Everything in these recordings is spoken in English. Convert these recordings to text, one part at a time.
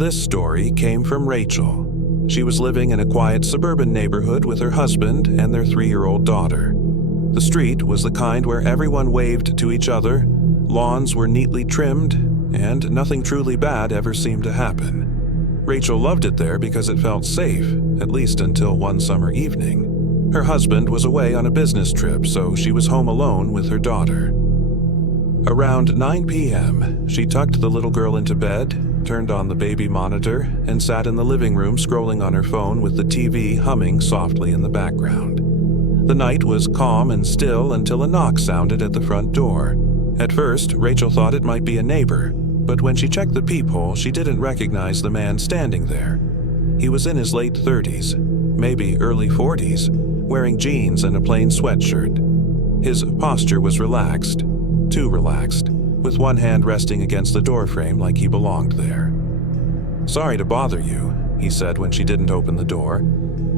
This story came from Rachel. She was living in a quiet suburban neighborhood with her husband and their 3-year-old daughter. The street was the kind where everyone waved to each other, lawns were neatly trimmed, and nothing truly bad ever seemed to happen. Rachel loved it there because it felt safe, at least until one summer evening. Her husband was away on a business trip, so she was home alone with her daughter. Around 9 p.m., she tucked the little girl into bed, turned on the baby monitor, and sat in the living room scrolling on her phone with the TV humming softly in the background. The night was calm and still until a knock sounded at the front door. At first, Rachel thought it might be a neighbor, but when she checked the peephole, she didn't recognize the man standing there. He was in his late 30s, maybe early 40s, wearing jeans and a plain sweatshirt. His posture was relaxed, too relaxed, with one hand resting against the doorframe like he belonged there. "Sorry to bother you," he said when she didn't open the door.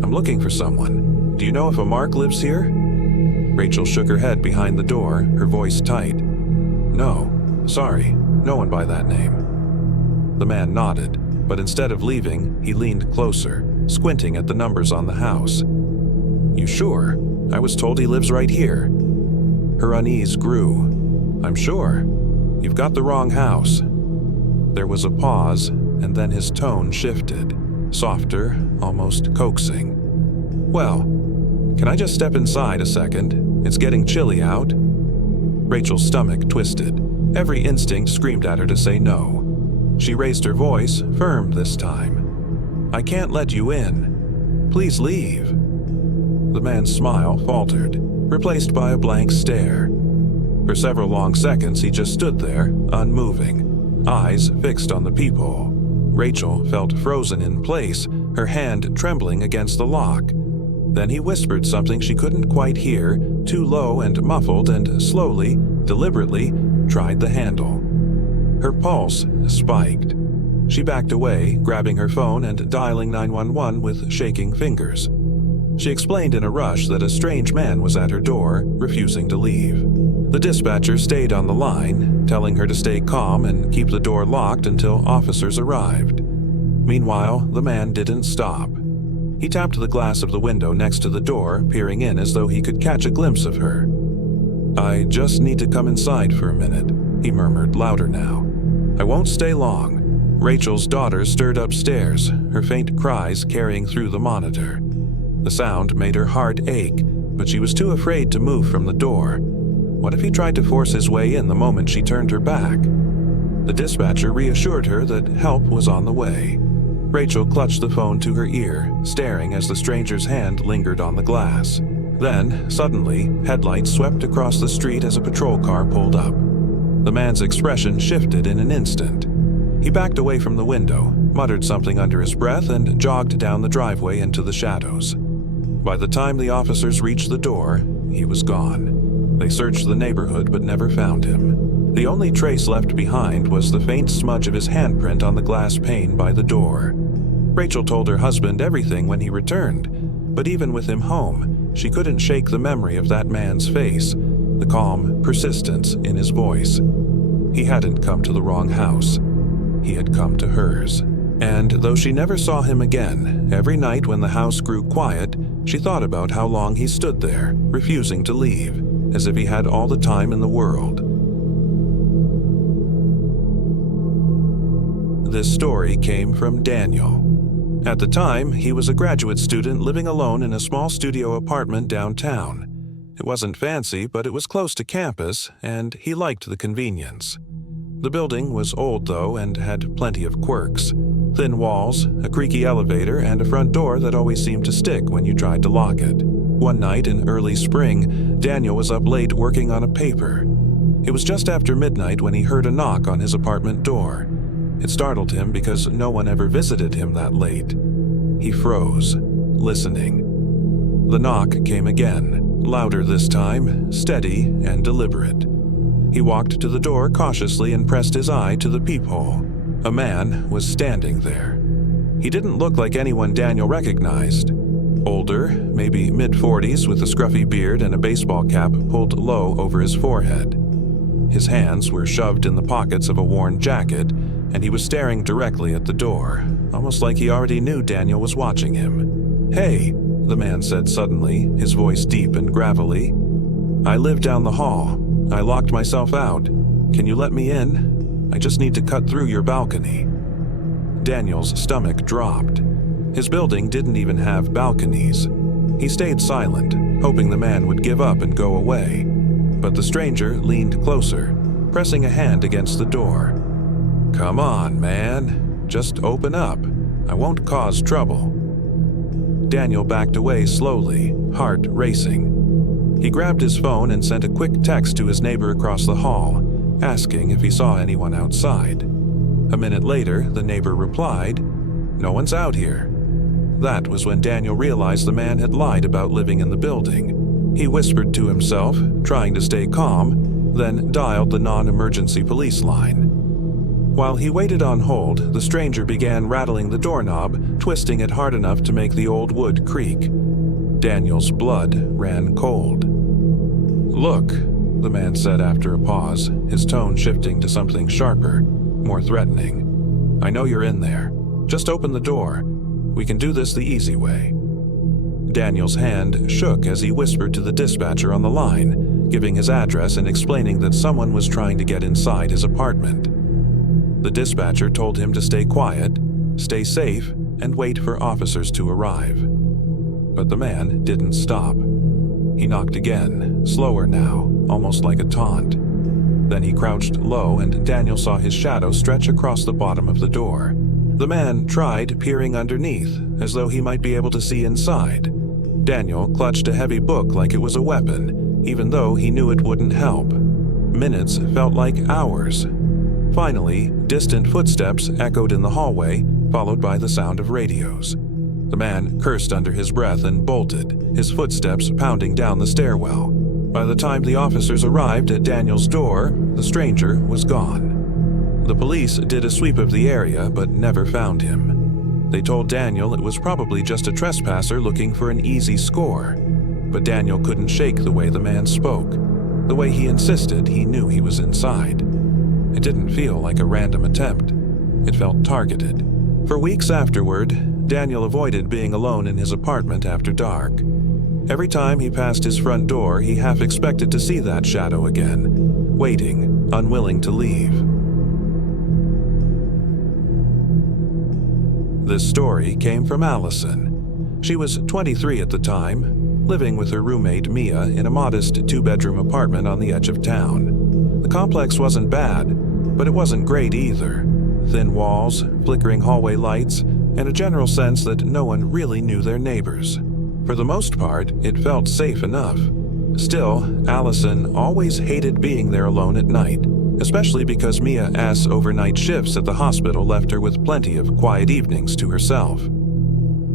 "I'm looking for someone. Do you know if a Mark lives here?" Rachel shook her head behind the door, her voice tight. "No, sorry, no one by that name." The man nodded, but instead of leaving, he leaned closer, squinting at the numbers on the house. "You sure? I was told he lives right here." Her unease grew. "I'm sure. You've got the wrong house." There was a pause, and then his tone shifted, softer, almost coaxing. "Well, can I just step inside a second? It's getting chilly out." Rachel's stomach twisted. Every instinct screamed at her to say no. She raised her voice, firm this time. "I can't let you in. Please leave." The man's smile faltered, replaced by a blank stare. For several long seconds, he just stood there, unmoving, eyes fixed on the peephole. Rachel felt frozen in place, her hand trembling against the lock. Then he whispered something she couldn't quite hear, too low and muffled, and slowly, deliberately, tried the handle. Her pulse spiked. She backed away, grabbing her phone and dialing 911 with shaking fingers. She explained in a rush that a strange man was at her door, refusing to leave. The dispatcher stayed on the line, telling her to stay calm and keep the door locked until officers arrived. Meanwhile, the man didn't stop. He tapped the glass of the window next to the door, peering in as though he could catch a glimpse of her. "I just need to come inside for a minute," he murmured, louder now. "I won't stay long." Rachel's daughter stirred upstairs, her faint cries carrying through the monitor. The sound made her heart ache, but she was too afraid to move from the door. What if he tried to force his way in the moment she turned her back? The dispatcher reassured her that help was on the way. Rachel clutched the phone to her ear, staring as the stranger's hand lingered on the glass. Then, suddenly, headlights swept across the street as a patrol car pulled up. The man's expression shifted in an instant. He backed away from the window, muttered something under his breath, and jogged down the driveway into the shadows. By the time the officers reached the door, he was gone. They searched the neighborhood but never found him. The only trace left behind was the faint smudge of his handprint on the glass pane by the door. Rachel told her husband everything when he returned, but even with him home, she couldn't shake the memory of that man's face, the calm persistence in his voice. He hadn't come to the wrong house. He had come to hers. And though she never saw him again, every night when the house grew quiet, she thought about how long he stood there, refusing to leave, as if he had all the time in the world. This story came from Daniel. At the time, he was a graduate student living alone in a small studio apartment downtown. It wasn't fancy, but it was close to campus, and he liked the convenience. The building was old, though, and had plenty of quirks. Thin walls, a creaky elevator, and a front door that always seemed to stick when you tried to lock it. One night in early spring, Daniel was up late working on a paper. It was just after midnight when he heard a knock on his apartment door. It startled him because no one ever visited him that late. He froze, listening. The knock came again, louder this time, steady and deliberate. He walked to the door cautiously and pressed his eye to the peephole. A man was standing there. He didn't look like anyone Daniel recognized. Older, maybe mid-40s, with a scruffy beard and a baseball cap pulled low over his forehead. His hands were shoved in the pockets of a worn jacket, and he was staring directly at the door, almost like he already knew Daniel was watching him. "Hey," the man said suddenly, his voice deep and gravelly. "I live down the hall. I locked myself out. Can you let me in? I just need to cut through your balcony." Daniel's stomach dropped. His building didn't even have balconies. He stayed silent, hoping the man would give up and go away. But the stranger leaned closer, pressing a hand against the door. "Come on, man. Just open up. I won't cause trouble." Daniel backed away slowly, heart racing. He grabbed his phone and sent a quick text to his neighbor across the hall, asking if he saw anyone outside. A minute later, the neighbor replied, "No one's out here." That was when Daniel realized the man had lied about living in the building. He whispered to himself, trying to stay calm, then dialed the non-emergency police line. While he waited on hold, the stranger began rattling the doorknob, twisting it hard enough to make the old wood creak. Daniel's blood ran cold. "Look," the man said after a pause, his tone shifting to something sharper, more threatening. "I know you're in there. Just open the door. We can do this the easy way." Daniel's hand shook as he whispered to the dispatcher on the line, giving his address and explaining that someone was trying to get inside his apartment. The dispatcher told him to stay quiet, stay safe, and wait for officers to arrive. But the man didn't stop. He knocked again, slower now, almost like a taunt. Then he crouched low and Daniel saw his shadow stretch across the bottom of the door. The man tried peering underneath, as though he might be able to see inside. Daniel clutched a heavy book like it was a weapon, even though he knew it wouldn't help. Minutes felt like hours. Finally, distant footsteps echoed in the hallway, followed by the sound of radios. The man cursed under his breath and bolted, his footsteps pounding down the stairwell. By the time the officers arrived at Daniel's door, the stranger was gone. The police did a sweep of the area but never found him. They told Daniel it was probably just a trespasser looking for an easy score. But Daniel couldn't shake the way the man spoke, the way he insisted he knew he was inside. It didn't feel like a random attempt. It felt targeted. For weeks afterward, Daniel avoided being alone in his apartment after dark. Every time he passed his front door, he half expected to see that shadow again, waiting, unwilling to leave. This story came from Allison. She was 23 at the time, living with her roommate Mia in a modest two-bedroom apartment on the edge of town. The complex wasn't bad, but it wasn't great either. Thin walls, flickering hallway lights, and a general sense that no one really knew their neighbors. For the most part, it felt safe enough. Still, Allison always hated being there alone at night, especially because Mia's overnight shifts at the hospital left her with plenty of quiet evenings to herself.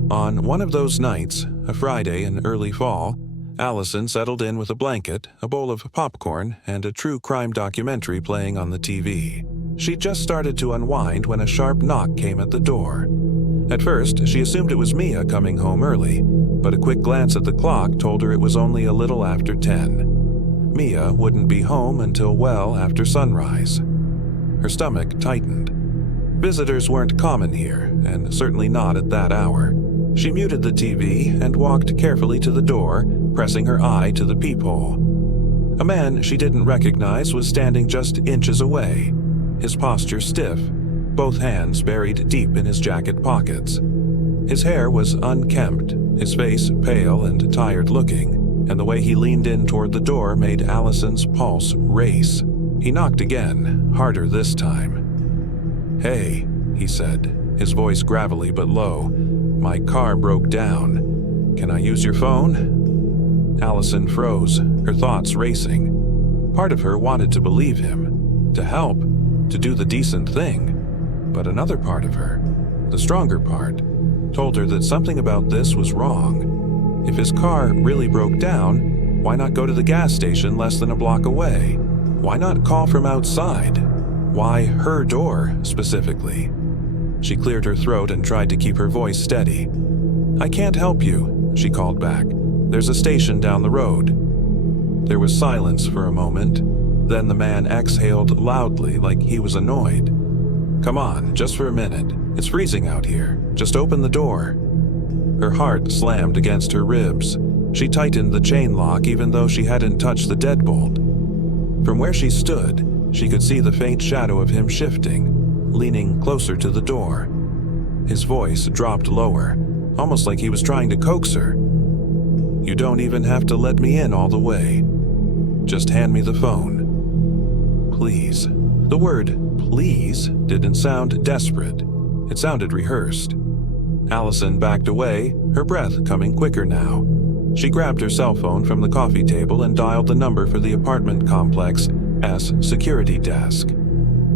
On one of those nights, a Friday in early fall, Allison settled in with a blanket, a bowl of popcorn, and a true crime documentary playing on the TV. She just started to unwind when a sharp knock came at the door. At first, she assumed it was Mia coming home early, but a quick glance at the clock told her it was only a little after 10. Mia wouldn't be home until well after sunrise. Her stomach tightened. Visitors weren't common here, and certainly not at that hour. She muted the TV and walked carefully to the door, pressing her eye to the peephole. A man she didn't recognize was standing just inches away, his posture stiff, both hands buried deep in his jacket pockets. His hair was unkempt, his face pale and tired-looking, and the way he leaned in toward the door made Allison's pulse race. He knocked again, harder this time. "Hey," he said, his voice gravelly but low. "My car broke down. Can I use your phone?" Allison froze, her thoughts racing. Part of her wanted to believe him, to help, to do the decent thing. But another part of her, the stronger part, told her that something about this was wrong. If his car really broke down, why not go to the gas station less than a block away? Why not call from outside? Why her door, specifically? She cleared her throat and tried to keep her voice steady. "I can't help you," she called back. "There's a station down the road." There was silence for a moment. Then the man exhaled loudly like he was annoyed. "Come on, just for a minute. It's freezing out here. Just open the door." Her heart slammed against her ribs. She tightened the chain lock even though she hadn't touched the deadbolt. From where she stood, she could see the faint shadow of him shifting, leaning closer to the door. His voice dropped lower, almost like he was trying to coax her. "You don't even have to let me in all the way. Just hand me the phone. Please." The word "please" didn't sound desperate. It sounded rehearsed. Allison backed away, her breath coming quicker now. She grabbed her cell phone from the coffee table and dialed the number for the apartment complex S security desk.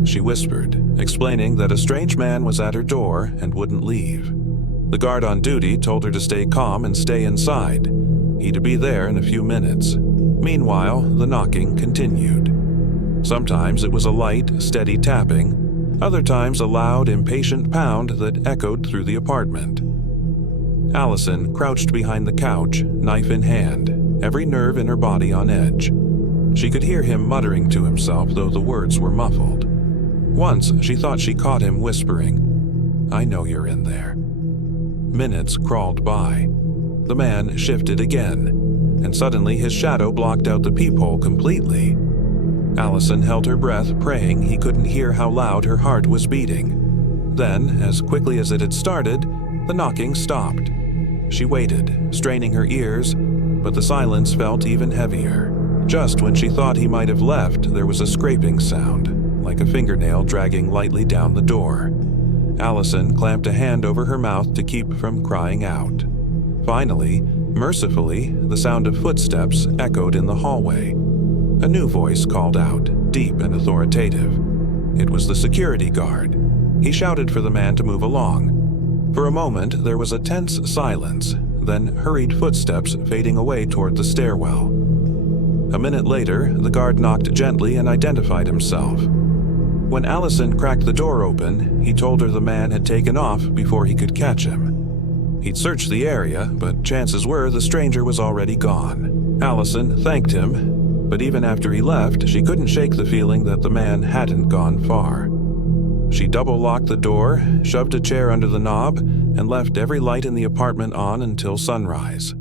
She whispered, explaining that a strange man was at her door and wouldn't leave. The guard on duty told her to stay calm and stay inside. He'd be there in a few minutes. Meanwhile, the knocking continued. Sometimes it was a light, steady tapping. Other times a loud, impatient pound that echoed through the apartment. Allison crouched behind the couch, knife in hand, every nerve in her body on edge. She could hear him muttering to himself, though the words were muffled. Once she thought she caught him whispering, "I know you're in there." Minutes crawled by. The man shifted again, and suddenly his shadow blocked out the peephole completely. Allison held her breath, praying he couldn't hear how loud her heart was beating. Then, as quickly as it had started, the knocking stopped. She waited, straining her ears, but the silence felt even heavier. Just when she thought he might have left, there was a scraping sound, like a fingernail dragging lightly down the door. Allison clamped a hand over her mouth to keep from crying out. Finally, mercifully, the sound of footsteps echoed in the hallway. A new voice called out, deep and authoritative. It was the security guard. He shouted for the man to move along. For a moment, there was a tense silence, then hurried footsteps fading away toward the stairwell. A minute later, the guard knocked gently and identified himself. When Allison cracked the door open, he told her the man had taken off before he could catch him. He'd searched the area, but chances were the stranger was already gone. Allison thanked him, but even after he left, she couldn't shake the feeling that the man hadn't gone far. She double-locked the door, shoved a chair under the knob, and left every light in the apartment on until sunrise.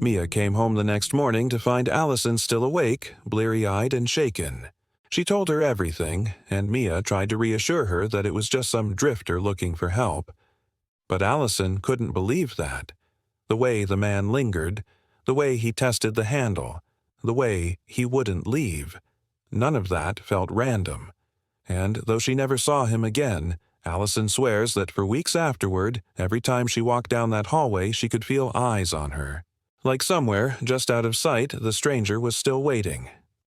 Mia came home the next morning to find Allison still awake, bleary-eyed and shaken. She told her everything, and Mia tried to reassure her that it was just some drifter looking for help. But Allison couldn't believe that. The way the man lingered, the way he tested the handle, the way he wouldn't leave, none of that felt random. And though she never saw him again, Allison swears that for weeks afterward, every time she walked down that hallway, she could feel eyes on her. Like somewhere, just out of sight, the stranger was still waiting,